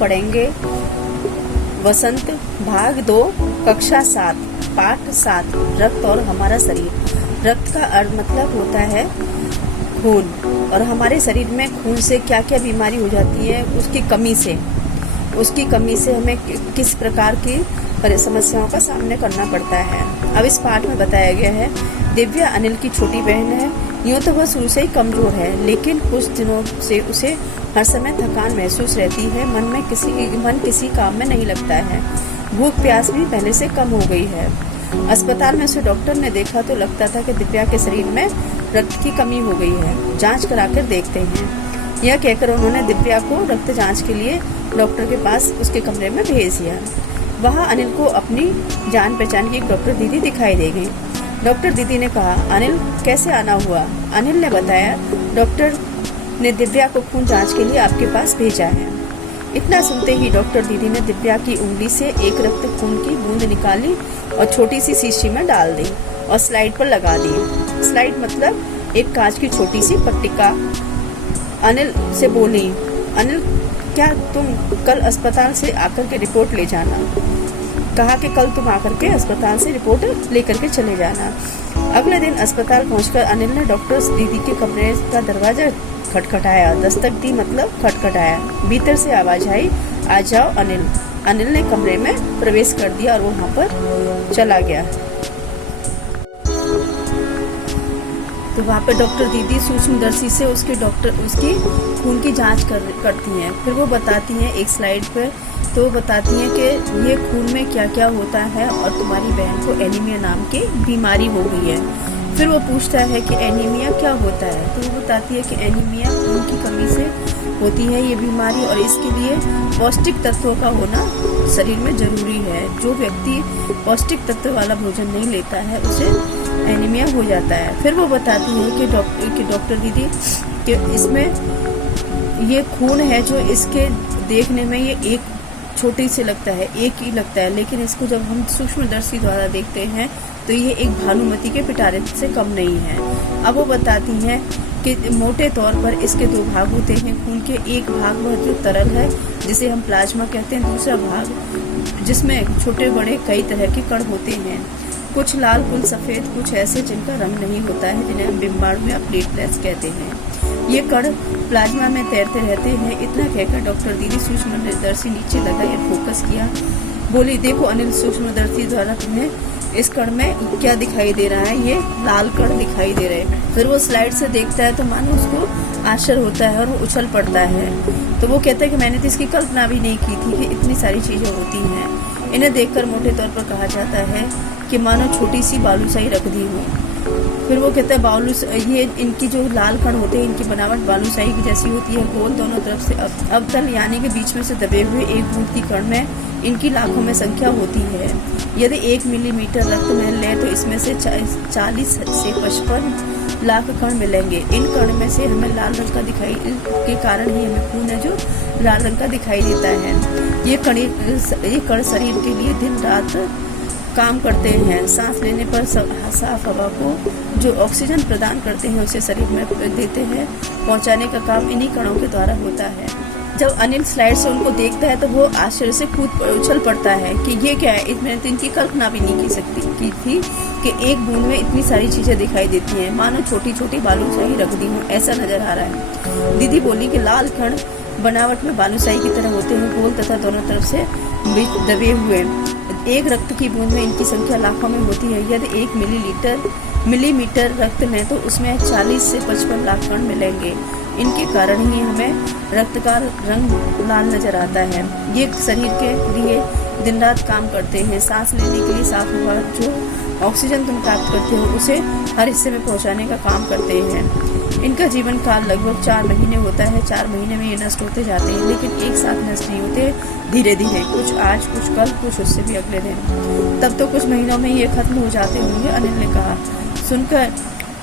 पढ़ेंगे वसंत भाग 2 कक्षा 7 पाठ 7 रक्त और हमारा शरीर। रक्त का मतलब होता है खून, और हमारे शरीर में खून से क्या क्या बीमारी हो जाती है उसकी कमी से हमें किस प्रकार की समस्याओं का सामना करना पड़ता है। अब इस पाठ में बताया गया है दिव्या अनिल की छोटी बहन है। यूँ तो वह शुरू से ही कमजोर है, लेकिन कुछ दिनों से उसे हर समय थकान महसूस रहती है। मन किसी काम में नहीं लगता है। भूख प्यास भी पहले से कम हो गई है। अस्पताल में उसे डॉक्टर ने देखा तो लगता था कि दिव्या के शरीर में रक्त की कमी हो गई है। जांच कराकर देखते हैं, यह कहकर उन्होंने दिव्या को रक्त जांच के लिए डॉक्टर के पास उसके कमरे में भेज दिया। वहाँ अनिल को अपनी जान पहचान की एक डॉक्टर दीदी दिखाई दे गई। डॉक्टर दीदी ने कहा, अनिल कैसे आना हुआ? अनिल ने बताया, डॉक्टर ने दिव्या को खून जांच के लिए आपके पास भेजा है। इतना सुनते ही डॉक्टर दीदी ने दिव्या की उंगली से एक रक्त खून की बूंद निकाली और छोटी सी शीशी में डाल दी और स्लाइड पर लगा दी। स्लाइड मतलब एक कांच की छोटी सी पट्टिका। अनिल से बोली, अनिल क्या तुम कल अस्पताल से आकर के रिपोर्ट ले जाना। कहा कि कल तुम आकर के अस्पताल से रिपोर्ट लेकर के चले जाना। अगले दिन अस्पताल पहुंचकर अनिल ने डॉक्टर दीदी के कमरे का दरवाजा खटखटाया। दस्तक दी मतलब खटखटाया। भीतर से आवाज आई, आ जाओ अनिल। अनिल ने कमरे में प्रवेश कर दिया और वो वहाँ पर चला गया। तो वहाँ पे डॉक्टर दीदी सूक्ष्मदर्शी से उसकी खून की जांच करती हैं। फिर वो बताती हैं एक स्लाइड पर, तो वो बताती हैं कि ये खून में क्या क्या होता है और तुम्हारी बहन को एनीमिया नाम की बीमारी हो गई है। फिर वो पूछता है कि एनीमिया क्या होता है, तो वो बताती है कि एनीमिया खून की कमी से होती है ये बीमारी, और इसके लिए पौष्टिक तत्वों का होना शरीर में जरूरी है। जो व्यक्ति पौष्टिक तत्व वाला भोजन नहीं लेता है उसे एनीमिया हो जाता है। फिर वो बताती है कि डॉक्टर दीदी कि इसमें ये खून है जो इसके देखने में ये एक छोटी सी लगता है, एक ही लगता है, लेकिन इसको जब हम सूक्ष्मदर्शी द्वारा देखते हैं तो ये एक भानुमति के पिटारे से कम नहीं है। अब वो बताती हैं कि मोटे तौर पर इसके 2 भाग होते हैं खून के। एक भाग वह जो तरल है जिसे हम प्लाज्मा कहते हैं, दूसरा भाग जिसमें छोटे बड़े कई तरह के कण होते हैं, कुछ लाल कुछ सफ़ेद, कुछ ऐसे जिनका रंग नहीं होता है, जिन्हें हम बिम्बाणु या प्लेटलेट्स कहते हैं। ये कण प्लाज्मा में तैरते रहते हैं। इतना कहकर डॉक्टर दीदी सूक्ष्मदर्शी नीचे लगाई और फोकस किया। बोली, देखो अनिल, सूक्ष्मदर्शी द्वारा तुम्हें इस कण में क्या दिखाई दे रहा है? ये लाल कण दिखाई दे रहे हैं। फिर वो स्लाइड से देखता है तो मानो उसको आश्चर्य होता है और वो उछल पड़ता है। तो वो कहता है कि मैंने तो इसकी कल्पना भी नहीं की थी कि इतनी सारी चीजें होती हैं। इन्हें देखकर मोटे तौर पर कहा जाता है कि मानो छोटी सी बालूशाही रख दी हो। फिर वो कहता है ये इनकी जो लाल कण होते हैं इनकी बनावट बालूशाही की जैसी होती है, गोल, दोनों तरफ से अवतल यानी कि बीच में से दबे हुए एक बूंद की कण में इनकी लाखों में संख्या होती है। यदि 1 मिलीमीटर रक्त में लें तो इसमें से 40 से 55 लाख कण मिलेंगे। इन कण में से हमें लाल रंग का दिखाई के कारण ही हमें खून है जो लाल रंग का दिखाई देता है। ये कण शरीर के लिए दिन रात काम करते हैं। सांस लेने पर साफ हवा को जो ऑक्सीजन प्रदान करते हैं उसे शरीर में देते हैं। पहुंचाने का काम इन्हीं कणों के द्वारा होता है। जब अनिल स्लाइड से उनको देखता है तो वो आश्चर्य से उछल पड़ता है कि ये क्या है। मैंने तो इनकी कल्पना भी नहीं की थी कि एक बूंद में इतनी सारी चीजें दिखाई देती हैं, मानो छोटी छोटी बालूशाही रख दी हो, ऐसा नजर आ रहा है। दीदी बोली कि लाल कण बनावट में बालूशाही की तरह होते हैं, गोल तथा दोनों तरफ से दबे हुए। एक रक्त की बूंद में इनकी संख्या लाखों में होती है। यदि 1 मिलीमीटर रक्त में तो उसमें 40 से 55 लाख कण मिलेंगे। इनके कारण ही हमें रक्त का रंग लाल नजर आता है। ये शरीर के लिए दिन रात काम करते हैं। सांस लेने के लिए साफ हवा जो ऑक्सीजन तुम प्राप्त करते हो उसे हर हिस्से में पहुंचाने का काम करते हैं। इनका जीवन काल लगभग 4 महीने होता है। 4 महीने में ये नष्ट होते जाते हैं, लेकिन एक साथ नष्ट नहीं होते, धीरे धीरे, कुछ आज, कुछ कल, कुछ उससे भी अगले दिन। तब तो कुछ महीनों में ये खत्म हो जाते होंगे, अनिल ने कहा। सुनकर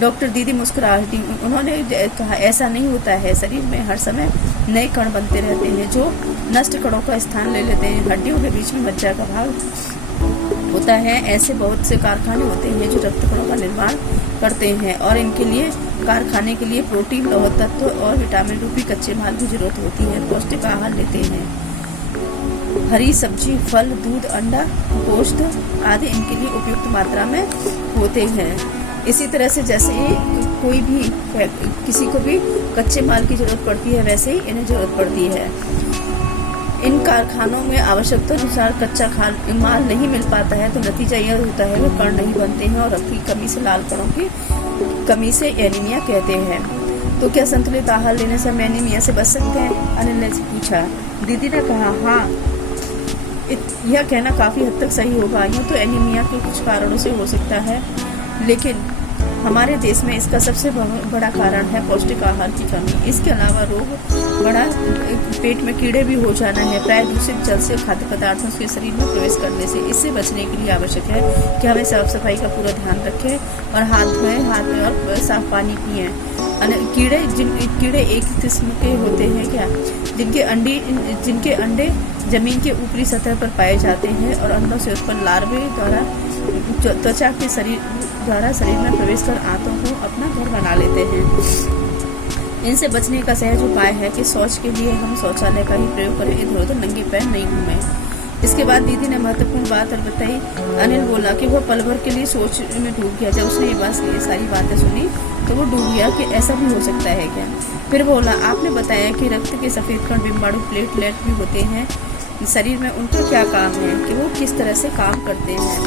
डॉक्टर दीदी मुस्कुरा दी। उन्होंने कहा, ऐसा नहीं होता है, शरीर में हर समय नए कण बनते रहते हैं जो नष्ट कणों का स्थान ले लेते हैं। हड्डियों के बीच में मज्जा का भाग होता है। ऐसे बहुत से कारखाने होते हैं जो रक्त कणों का निर्माण करते हैं, और इनके लिए कारखाने के लिए प्रोटीन, लौह तत्व और विटामिन रूपी कच्चे माल की जरूरत होती है। पौष्टिक आहार लेते हैं। हरी सब्जी, फल, दूध, अंडा, गोश्त आदि इनके लिए उपयुक्त मात्रा में होते हैं। इसी तरह से जैसे कोई भी किसी को भी कच्चे माल की जरूरत पड़ती है, वैसे ही इन्हें जरूरत पड़ती है। इन कारखानों में आवश्यकता अनुसार कच्चा माल नहीं मिल पाता है तो नतीजा यह होता है वो कण नहीं बनते हैं और रक्त की कमी से लाल कणों की कमी से एनीमिया कहते हैं। तो क्या संतुलित आहार लेने से हम एनीमिया से बच सकते हैं? अनिल ने पूछा। दीदी ने कहा, हाँ, यह कहना काफ़ी हद तक सही होगा। यूँ तो एनीमिया के कुछ कारणों से हो सकता है, लेकिन हमारे देश में इसका सबसे बड़ा कारण है पौष्टिक आहार की कमी। इसके अलावा रोग बड़ा पेट में कीड़े भी हो जाना है, प्राय दूषित जल से खाद्य पदार्थों के शरीर में प्रवेश करने से। इससे बचने के लिए आवश्यक है कि हमें साफ सफाई का पूरा ध्यान रखें और हाथ धोएं, हाथ में और साफ पानी पिएं। कीड़े एक किस्म के होते हैं क्या, जिनके अंडे जमीन के ऊपरी सतह पर पाए जाते हैं और अंडों से उत्पन्न लार्वे द्वारा त्वचा के शरीर में प्रवेश कर आंतों को अपना घर बना लेते हैं। इनसे बचने का सहज उपाय है कि शौच के लिए हम शौचालय का ही प्रयोग करें, इधर उधर नंगे पैर नहीं घूमें। इसके बाद दीदी ने महत्वपूर्ण बात और बताई। अनिल बोला कि वह पल भर के लिए सोच में डूब गया। जब उसने ये सारी बातें सुनी तो वो डूब गया कि ऐसा भी हो सकता है क्या। फिर बोला, आपने बताया कि रक्त के सफ़ेद कण, बिम्बाणु, प्लेटलेट भी होते हैं शरीर में, उनका क्या काम है, कि वो किस तरह से काम करते हैं।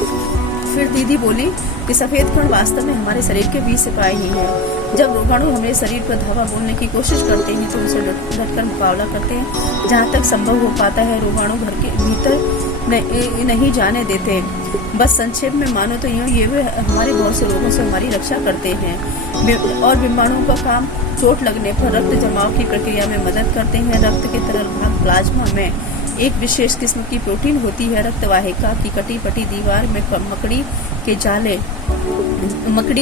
फिर दीदी बोली कि सफ़ेद कण वास्तव में हमारे शरीर के बीच सिपाही ही हैं। जब रोगाणु हमारे शरीर पर धावा बोलने की कोशिश करते हैं तो उनसे डटकर मुकाबला करते हैं। जहाँ तक संभव हो पाता है रोगाणु घर के भीतर नहीं जाने देते। बस संक्षेप में मानो तो ये हमारे बहुत से रोगों से हमारी रक्षा करते हैं। और बिम्बाणुओं का काम चोट लगने पर रक्त जमाव की प्रक्रिया में मदद करते हैं। रक्त के तरल भाग प्लाज्मा में एक विशेष किस्म की प्रोटीन होती है। रक्तवाहिका की कटी पटी दीवार में मकड़ी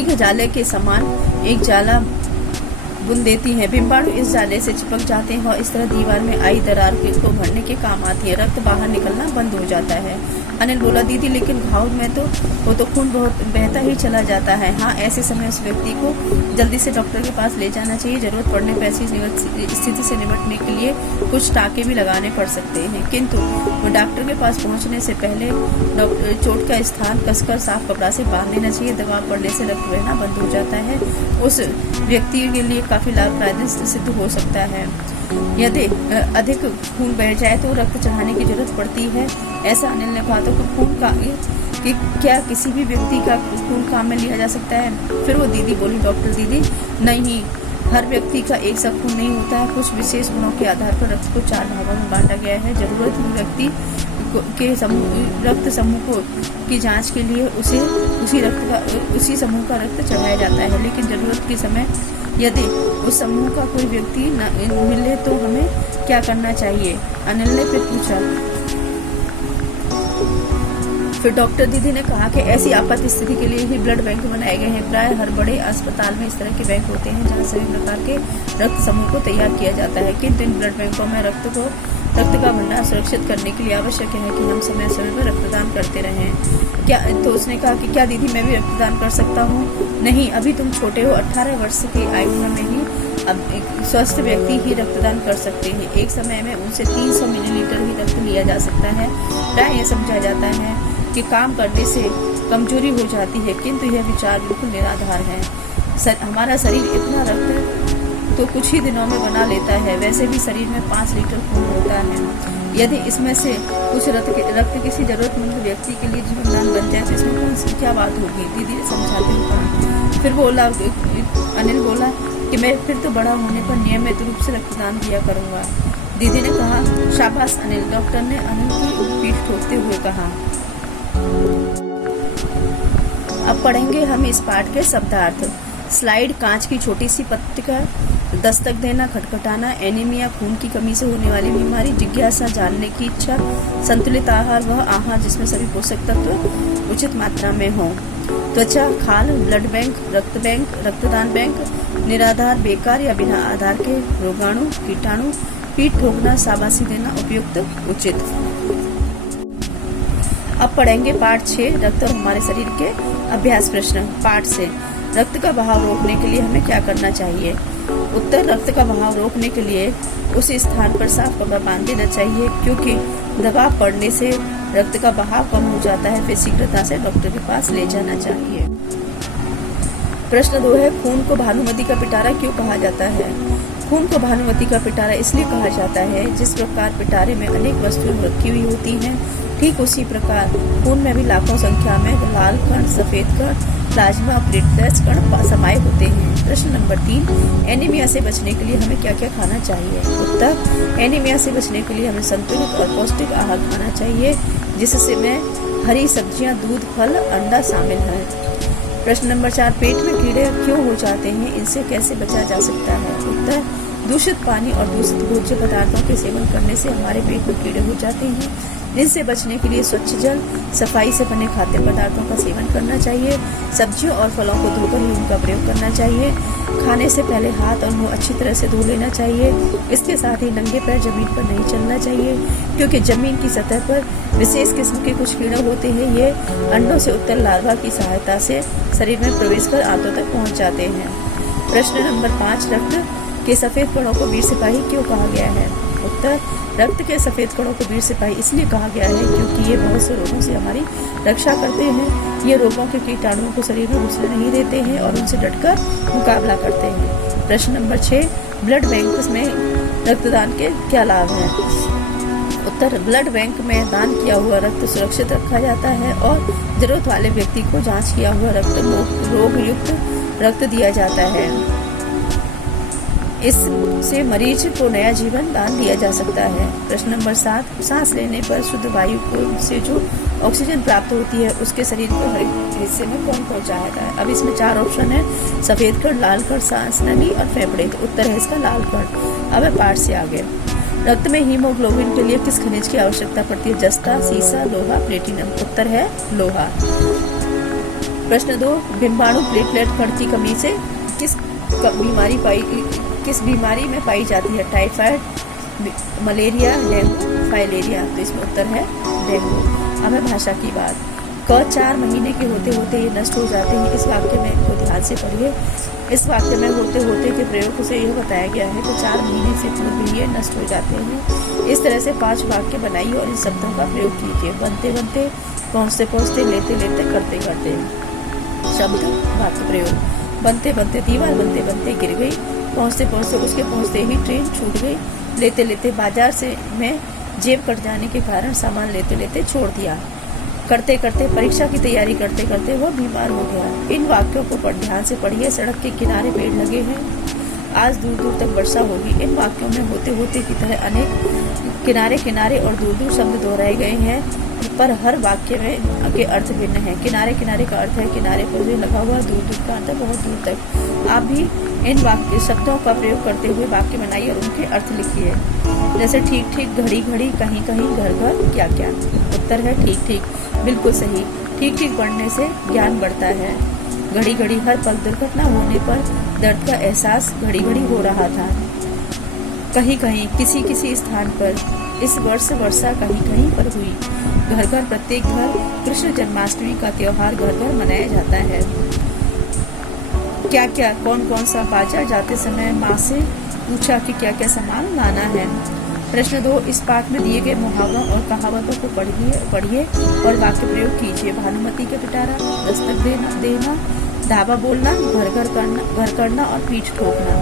के जाले के समान एक जाला बुन देती हैं। बिम्बाणु इस जाले से चिपक जाते हैं और इस तरह दीवार में आई दरार को भरने के काम आती है। रक्त बाहर निकलना बंद हो जाता है। अनिल बोला, दीदी लेकिन घाव में तो वो तो खून बहुत बहता ही चला जाता है। हाँ, ऐसे समय उस व्यक्ति को जल्दी से डॉक्टर के पास ले जाना चाहिए। जरूरत पड़ने पर ऐसी स्थिति से निपटने के लिए कुछ टाँके भी लगाने पड़ सकते हैं, किंतु डॉक्टर के पास पहुँचने से पहले चोट का स्थान कसकर साफ कपड़ा से बांध देना चाहिए। दबाव पड़ने से रक्त बहना बंद हो जाता है। उस व्यक्ति के लिए काफ़ी लाभदायक सिद्ध हो सकता है। यदि अधिक खून बह जाए तो रक्त चढ़ाने की जरूरत पड़ती है। ऐसा अनिल ने कहा। तो खून का कि क्या किसी भी व्यक्ति का खून काम में लिया जा सकता है? फिर वो दीदी बोली, डॉक्टर दीदी, नहीं, हर व्यक्ति का एक सा खून नहीं होता है। कुछ विशेष गुणों के आधार पर रक्त को 4 भागों में बांटा गया है। जरूरतमंद व्यक्ति के रक्त समूह की जांच के लिए उसी समूह का रक्त चढ़ाया जाता है, लेकिन जरूरत के समय यदि उस समूह का कोई व्यक्ति न मिले तो हमें क्या करना चाहिए? अनिल ने फिर पूछा। फिर डॉक्टर दीदी ने कहा कि ऐसी आपात स्थिति के लिए ही ब्लड बैंक बनाए गए हैं। प्राय हर बड़े अस्पताल में इस तरह के बैंक होते हैं जहां सभी प्रकार के रक्त समूह को तैयार किया जाता है, किंतु इन ब्लड बैंकों में रक्त का भंडार सुरक्षित करने के लिए आवश्यक है कि हम समय समय पर रक्तदान करते रहें। क्या तो उसने कहा कि क्या दीदी मैं भी रक्तदान कर सकता हूँ? नहीं, अभी तुम छोटे हो। 18 वर्ष की आयु में ही अब एक स्वस्थ व्यक्ति ही रक्तदान कर सकते हैं। एक समय में उनसे 300 मिलीलीटर ही रक्त लिया जा सकता है। प्राय यह समझा जाता है कि काम करने से कमजोरी हो जाती है, किंतु यह विचार बिल्कुल निराधार है। हमारा शरीर इतना रक्त तो कुछ ही दिनों में बना लेता है। वैसे भी शरीर में 5 लीटर खून होता है। यदि इसमें से कुछ रक्त किसी जरूरतमंद व्यक्ति के लिए जीवनदान बन जाए तो इसमें कौन सी क्या बात होगी? दीदी ने समझाते हुए कहा। फिर अनिल बोला कि मैं फिर तो बड़ा होने पर नियमित रूप से रक्तदान दिया करूँगा। दीदी ने कहा, शाबाश अनिल। डॉक्टर ने अनिल की पीठ ठोकते हुए कहा। अब पढ़ेंगे हम इस पाठ के शब्दार्थ। स्लाइड कांच की छोटी सी पत्रिका, दस्तक देना, खटखटाना, एनीमिया, खून की कमी से होने वाली बीमारी, जिज्ञासा, जानने की इच्छा, संतुलित आहार, वह आहार जिसमें सभी पोषक तत्व उचित मात्रा में हो, त्वचा, खाल, ब्लड बैंक, रक्त बैंक, रक्तदान बैंक, निराधार, बेकार या बिना आधार के रोगाणु, कीटाणु, पीठ ठोकना, शाबाशी देना, उपयुक्त, उचित। अब पढ़ेंगे पाठ 6, रक्त और हमारे शरीर के अभ्यास प्रश्न। पाठ से रक्त का बहाव रोकने के लिए हमें क्या करना चाहिए? उत्तर, रक्त का बहाव रोकने के लिए उस स्थान पर साफ कपड़ा बांध देना चाहिए, क्योंकि दबाव पड़ने से रक्त का बहाव कम हो जाता है, फिर शीघ्रता से डॉक्टर के पास ले जाना चाहिए। प्रश्न 2 है, खून को भानुमति का पिटारा क्यों कहा जाता है? खून को भानुमति का पिटारा इसलिए कहा जाता है, जिस प्रकार पिटारे में अनेक वस्तुएं रखी हुई होती हैं, ठीक उसी प्रकार खून में भी लाखों संख्या में लाल कण, सफेद कण, प्लाज्मा प्लेटलेट्स कण समाये होते हैं। प्रश्न नंबर 3, एनीमिया से बचने के लिए हमें क्या क्या खाना चाहिए? उत्तर, एनीमिया से बचने के लिए हमें संतुलित और पौष्टिक आहार खाना चाहिए, जिसमें हरी सब्जियां, दूध, फल, अंडा शामिल है। प्रश्न नंबर 4, पेट में कीड़े क्यों हो जाते हैं, इनसे कैसे बचा जा सकता है? उत्तर, दूषित पानी और दूषित भोज्य पदार्थों के सेवन करने से हमारे पेट में कीड़े हो जाते हैं, जिनसे बचने के लिए स्वच्छ जल, सफाई से बने खाद्य पदार्थों का सेवन करना चाहिए, सब्जियों और फलों को धोकर ही उनका प्रयोग करना चाहिए, खाने से पहले हाथ और मुंह अच्छी तरह से धो लेना चाहिए। इसके साथ ही नंगे पैर जमीन पर नहीं चलना चाहिए, क्योंकि जमीन की सतह पर विशेष किस्म के कुछ कीड़े होते हैं। ये अंडों से उत्तर लार्वा की सहायता से शरीर में प्रवेश कर आंतों तक पहुंच जाते हैं। प्रश्न नंबर 5, रक्त के सफेद कणों को वीर सिपाही क्यों कहा गया है? उत्तर, रक्त के सफेद कणों को वीर सिपाही इसलिए कहा गया है क्योंकि ये बहुत से रोगों से हमारी रक्षा करते हैं। ये रोगों के कीटाणुओं को शरीर में घुसने नहीं देते हैं और उनसे डटकर मुकाबला करते हैं। प्रश्न नंबर 6, ब्लड बैंक में रक्तदान के क्या लाभ हैं? उत्तर, ब्लड बैंक में दान किया हुआ रक्त सुरक्षित रखा जाता है और जरूरत वाले व्यक्ति को जांच किया हुआ रोग युक्त रक्त दिया जाता है। इससे मरीज को नया जीवन दान दिया जा सकता है। प्रश्न नंबर 7, सांस लेने पर शुद्ध वायु से जो ऑक्सीजन प्राप्त होती है, उसके शरीर के हर हिस्से में कौन पहुंचाता है? अब इसमें 4 ऑप्शन है, सफेद कण, लाल कण, सांस नली और फेफड़े। तो उत्तर है इसका लाल कण। अब है पाठ से आगे। रक्त में हीमोग्लोबिन के लिए किस खनिज की आवश्यकता पड़ती है? जस्ता, सीसा, लोहा, प्लेटिनम। उत्तर है लोहा। प्रश्न 2, डिम्बाणु प्लेटलेट कण की कमी से किस बीमारी में पाई जाती है? Typhoid, malaria, dengue, filaria. तो इसमें उत्तर है डेंगू। अब है भाषा की बात। 4 महीने के होते होते ये नष्ट हो जाते हैं। इस वाक्य में इनको ध्यान से पढ़िए। इस वाक्य में होते होते के प्रयोग से यह बताया गया है कि 4 महीने से पूर्व ये नष्ट हो जाते हैं। इस तरह से 5 वाक्य बनाइए और इन शब्दों का प्रयोग कीजिए। बनते बनते, पहुँचते पहुँचते, लेते लेते, करते करते। शब्द वाक्य प्रयोग। बनते बनते दीवार बनते बनते गिर गई, पहुँचते पहुँचते उसके पहुँचते ही ट्रेन छूट गई, लेते लेते बाजार से में जेब कट जाने के कारण सामान लेते लेते छोड़ दिया, करते करते परीक्षा की तैयारी करते करते वो बीमार हो गया। इन वाक्यों को ध्यान से पढ़िए। सड़क के किनारे पेड़ लगे हैं, आज दूर दूर तक वर्षा होगी। इन वाक्यों में होते होते की तरह अनेक किनारे किनारे और दूर दूर शब्द दोहराए गए हैं, पर हर वाक्य में के अर्थ भिन्न है। किनारे किनारे का अर्थ है किनारे पर जो लगा हुआ, दूर दूर का अर्थ है बहुत दूर तक। आप भी इन वाक्य शब्दों का प्रयोग करते हुए वाक्य बनाइए और उनके अर्थ लिखिए। जैसे ठीक ठीक, घड़ी घड़ी, कहीं कहीं, घर घर, क्या क्या। उत्तर है ठीक ठीक, बिल्कुल सही। ठीक ठीक पढ़ने से ज्ञान बढ़ता है। घड़ी घड़ी, हर पल दुर्घटना होने पर दर्द का एहसास घड़ी घड़ी हो रहा था। कहीं कहीं, किसी किसी स्थान पर, इस वर्ष वर्षा कहीं कहीं पर हुई। घर घर, प्रत्येक घर, कृष्ण जन्माष्टमी का त्योहार घर घर मनाया जाता है। क्या क्या, कौन कौन सा बाजार जाते समय माँ से पूछा कि क्या क्या सामान लाना है। प्रश्न 2, इस पाठ में दिए गए मुहावरों और कहावतों को पढ़िए और वाक्य प्रयोग कीजिए। भानुमति के पिटारा, दस्तक देना, धावा बोलना, घर करना और पीठ ठोकना।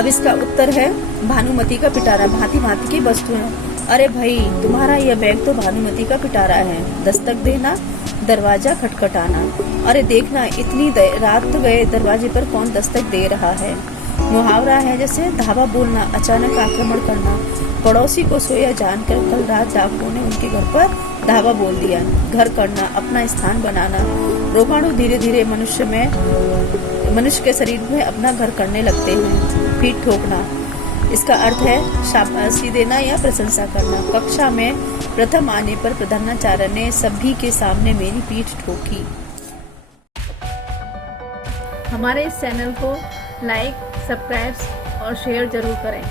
अब इसका उत्तर है भानुमति का पिटारा। भांति भांति की वस्तुएं। अरे भाई, तुम्हारा यह बैग तो भानुमति का पिटारा है। दस्तक देना, दरवाजा खटखटाना। अरे देखना, इतनी रात गए दरवाजे पर कौन दस्तक दे रहा है। मुहावरा है जैसे धावा बोलना, अचानक आक्रमण करना। पड़ोसी को सोया जानकर कल रात डाकुओं ने उनके घर पर धावा बोल दिया। घर करना, अपना स्थान बनाना। रोगाणु धीरे धीरे मनुष्य के शरीर में अपना घर करने लगते हैं। पीठ ठोकना, इसका अर्थ है शाबाशी देना या प्रशंसा करना। कक्षा में प्रथम आने पर प्रधानाचार्य ने सभी के सामने मेरी पीठ ठोकी। हमारे इस चैनल को लाइक, सब्सक्राइब और शेयर जरूर करें।